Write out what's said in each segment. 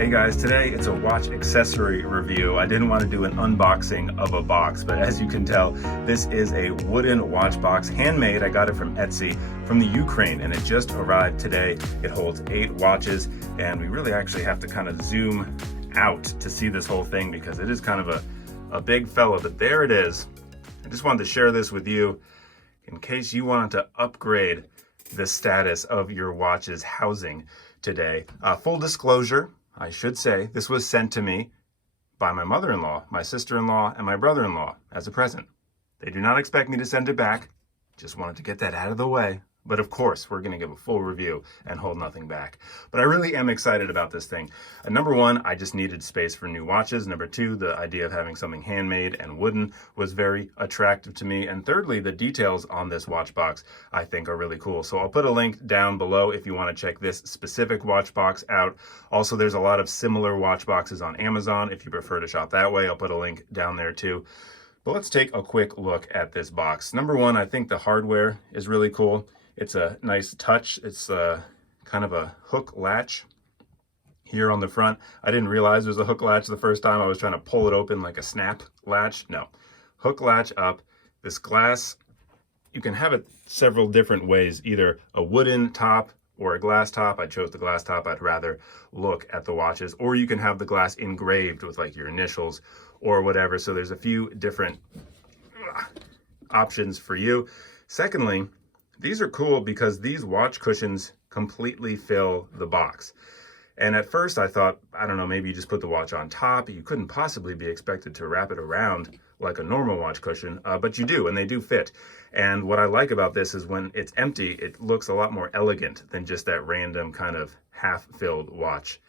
Hey guys, today it's a watch accessory review. I didn't want to do an unboxing of a box, but as you can tell, this is a wooden watch box, handmade. I got it from Etsy from the Ukraine, and it just arrived today. It holds 8 watches, and we really actually have to kind of zoom out to see this whole thing because it is kind of a big fella, but there it is. I just wanted to share this with you in case you wanted to upgrade the status of your watch's housing today. Full disclosure, I should say, this was sent to me by my mother-in-law, my sister-in-law, and my brother-in-law as a present. They do not expect me to send it back. Just wanted to get that out of the way. But of course, we're going to give a full review and hold nothing back. But I really am excited about this thing. Number one, I just needed space for new watches. Number two, the idea of having something handmade and wooden was very attractive to me. And thirdly, the details on this watch box I think are really cool. So I'll put a link down below if you want to check this specific watch box out. Also, there's a lot of similar watch boxes on Amazon. If you prefer to shop that way, I'll put a link down there too. But let's take a quick look at this box. Number one, I think the hardware is really cool. It's a nice touch. It's kind of a hook latch here on the front. I didn't realize there was a hook latch the first time. I was trying to pull it open like a snap latch. No, hook latch up. This glass, you can have it several different ways, either a wooden top or a glass top. I chose the glass top. I'd rather look at the watches. Or you can have the glass engraved with like your initials or whatever. So there's a few different options for you. Secondly, these are cool because these watch cushions completely fill the box. And at first I thought, I don't know, maybe you just put the watch on top. You couldn't possibly be expected to wrap it around like a normal watch cushion, but you do, and they do fit. And what I like about this is when it's empty, it looks a lot more elegant than just that random kind of half-filled watch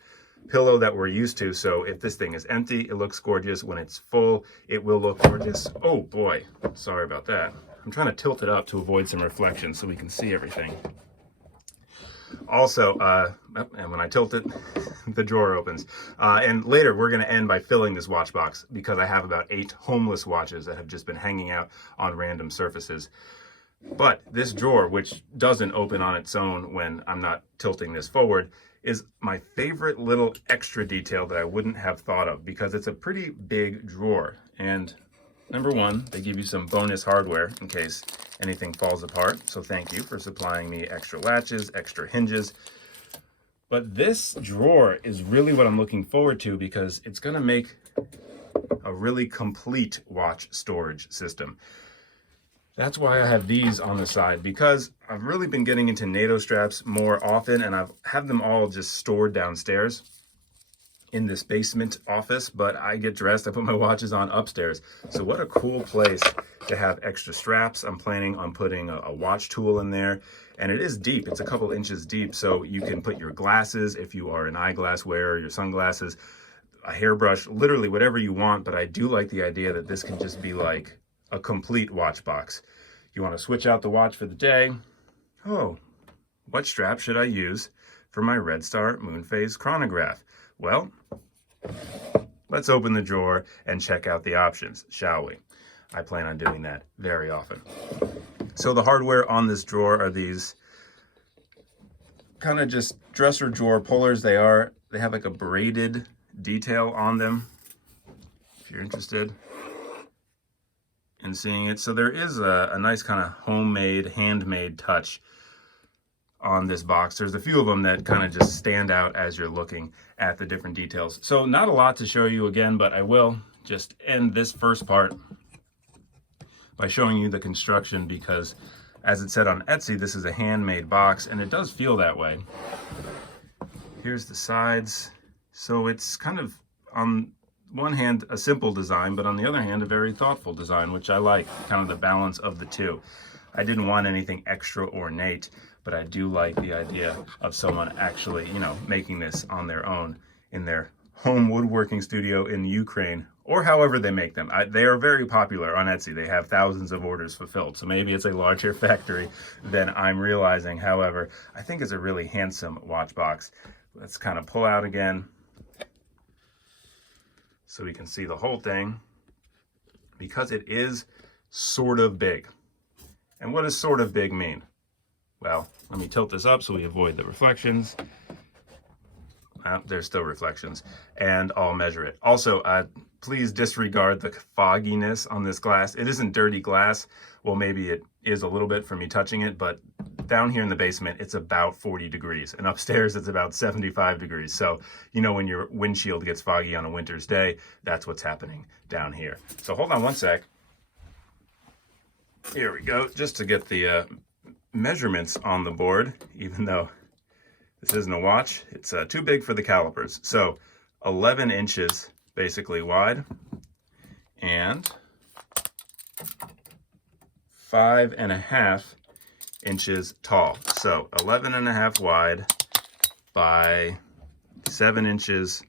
pillow that we're used to. So if this thing is empty, it looks gorgeous. When it's full, it will look gorgeous. Oh boy, sorry about that. I'm trying to tilt it up to avoid some reflection so we can see everything. Also, and when I tilt it, the drawer opens. And later, we're going to end by filling this watch box because I have about 8 homeless watches that have just been hanging out on random surfaces. But this drawer, which doesn't open on its own when I'm not tilting this forward, is my favorite little extra detail that I wouldn't have thought of because it's a pretty big drawer. And number one, they give you some bonus hardware in case anything falls apart. So thank you for supplying me extra latches, extra hinges. But this drawer is really what I'm looking forward to because it's going to make a really complete watch storage system. That's why I have these on the side, because I've really been getting into NATO straps more often, and I've had them all just stored downstairs in this basement office, but I get dressed, I put my watches on upstairs. So what a cool place to have extra straps. I'm planning on putting a watch tool in there, and it is deep. It's a couple inches deep, so you can put your glasses if you are an eyeglass wearer, your sunglasses, a hairbrush, literally whatever you want. But I do like the idea that this can just be like a complete watch box. You want to switch out the watch for the day. Oh, what strap should I use for my Red Star Moon Phase chronograph? Well, let's open the drawer and check out the options, shall we? I plan on doing that very often. So the hardware on this drawer are these kind of just dresser drawer pullers. They have like a braided detail on them, if you're interested in seeing it. So there is a nice kind of homemade, handmade touch on this box. There's a few of them that kind of just stand out as you're looking at the different details. So not a lot to show you again, but I will just end this first part by showing you the construction because, as it said on Etsy, this is a handmade box, and it does feel that way. Here's the sides. So it's kind of, on one hand, a simple design, but on the other hand, a very thoughtful design, which I like, kind of the balance of the two. I didn't want anything extra ornate, but I do like the idea of someone actually, making this on their own in their home woodworking studio in Ukraine, or however they make them. They are very popular on Etsy. They have thousands of orders fulfilled, so maybe it's a larger factory than I'm realizing. However, I think it's a really handsome watch box. Let's kind of pull out again so we can see the whole thing, because it is sort of big. And what does sort of big mean? Well, let me tilt this up so we avoid the reflections. there's still reflections, and I'll measure it. Also, please disregard the fogginess on this glass. It isn't dirty glass. Well, maybe it is a little bit from me touching it, but down here in the basement, it's about 40 degrees, and upstairs it's about 75 degrees. So, you know, when your windshield gets foggy on a winter's day, that's what's happening down here. So hold on one sec. Here we go, just to get the measurements on the board, even though this isn't a watch. It's too big for the calipers. So 11 inches basically wide and 5.5 inches tall. So 11.5 wide by 7 inches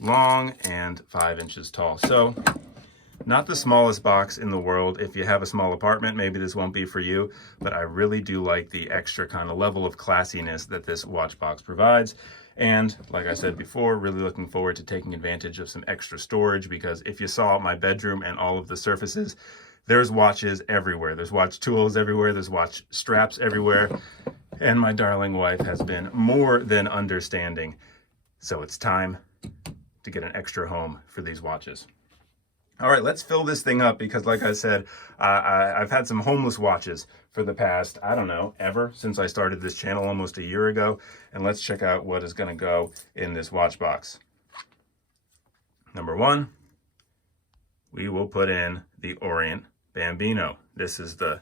long and 5 inches tall. So not the smallest box in the world. If you have a small apartment, maybe this won't be for you, but I really do like the extra kind of level of classiness that this watch box provides. And like I said before, really looking forward to taking advantage of some extra storage, because if you saw my bedroom and all of the surfaces, there's watches everywhere. There's watch tools everywhere. There's watch straps everywhere. And my darling wife has been more than understanding. So it's time to get an extra home for these watches. All right, let's fill this thing up, because like I said, I've had some homeless watches for the past, I don't know, ever since I started this channel almost a year ago. And let's check out what is going to go in this watch box. Number one, we will put in the Orient Bambino. This is the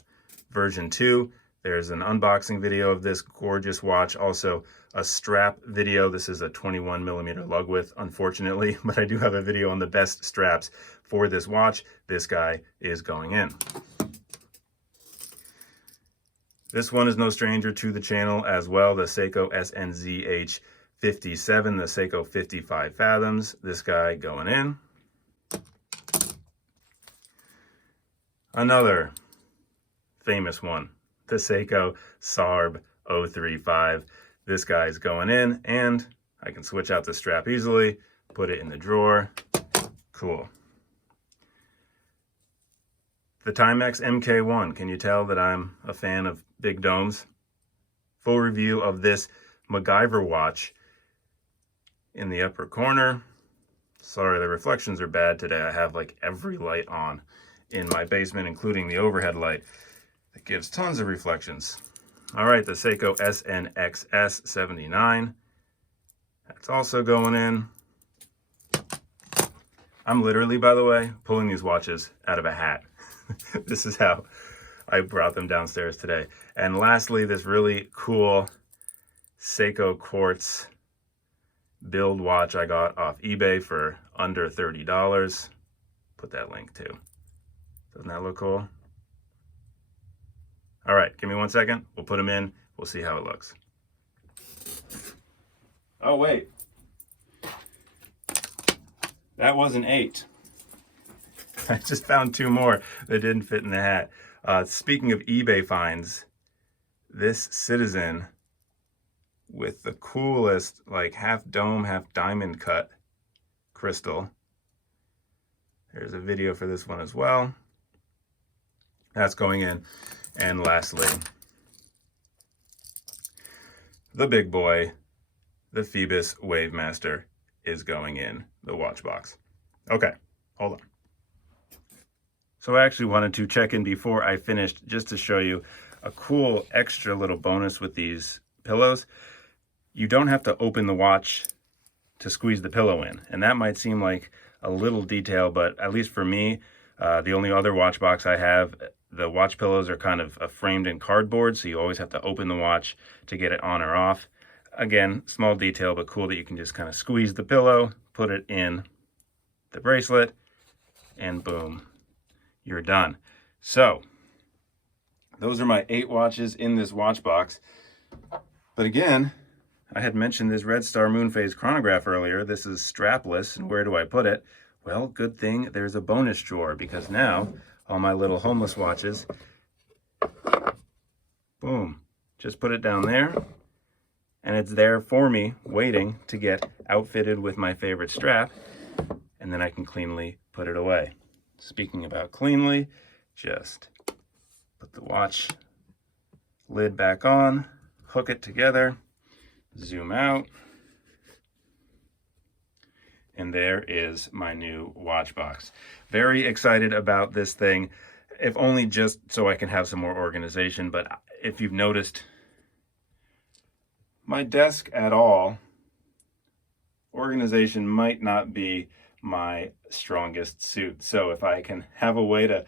version 2. There's an unboxing video of this gorgeous watch, also a strap video. This is a 21mm lug width, unfortunately, but I do have a video on the best straps for this watch. This guy is going in. This one is no stranger to the channel as well, the Seiko SNZH 57, the Seiko 55 fathoms. This guy going in. Another famous one, the Seiko SARB 035. This guy's going in, and I can switch out the strap easily, put it in the drawer. Cool. The Timex MK1. Can you tell that I'm a fan of big domes? Full review of this MacGyver watch in the upper corner. Sorry, the reflections are bad today. I have like every light on in my basement, including the overhead light. It gives tons of reflections. All right, the Seiko SNXS 79. That's also going in. I'm literally, by the way, pulling these watches out of a hat. This is how I brought them downstairs today. And lastly, this really cool Seiko Quartz build watch I got off eBay for under $30. Put that link too. Doesn't that look cool? All right, give me 1 second. We'll put them in. We'll see how it looks. Oh, wait. That wasn't 8. I just found 2 more that didn't fit in the hat. Speaking of eBay finds, this Citizen with the coolest, like half dome, half diamond cut crystal. There's a video for this one as well. That's going in. And lastly, the big boy, the Phoebus Wavemaster, is going in the watch box. Okay, hold on. So I actually wanted to check in before I finished, just to show you a cool extra little bonus with these pillows. You don't have to open the watch to squeeze the pillow in. And that might seem like a little detail, but at least for me, the only other watch box I have, the watch pillows are kind of framed in cardboard, so you always have to open the watch to get it on or off. Again, small detail, but cool that you can just kind of squeeze the pillow, put it in the bracelet, and boom, you're done. So, those are my 8 watches in this watch box. But again, I had mentioned this Red Star Moonphase chronograph earlier. This is strapless, and where do I put it? Well, good thing there's a bonus drawer, because now all my little homeless watches, boom, just put it down there, and it's there for me, waiting to get outfitted with my favorite strap, and then I can cleanly put it away. Speaking about cleanly, just put the watch lid back on, hook it together, zoom out, And there is my new Watchbox. Very excited about this thing, if only just so I can have some more organization. But if you've noticed my desk at all, organization might not be my strongest suit. So if I can have a way to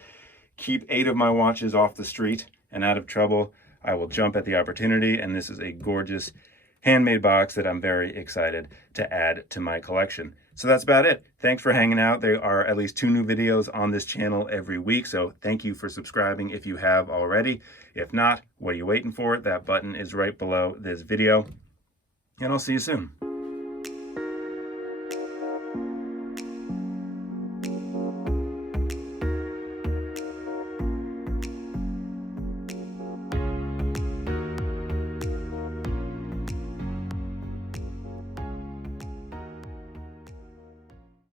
keep 8 of my watches off the street and out of trouble, I will jump at the opportunity. And this is a gorgeous handmade box that I'm very excited to add to my collection. So that's about it. Thanks for hanging out. There are at least 2 new videos on this channel every week, so thank you for subscribing if you have already. If not, what are you waiting for? That button is right below this video, and I'll see you soon.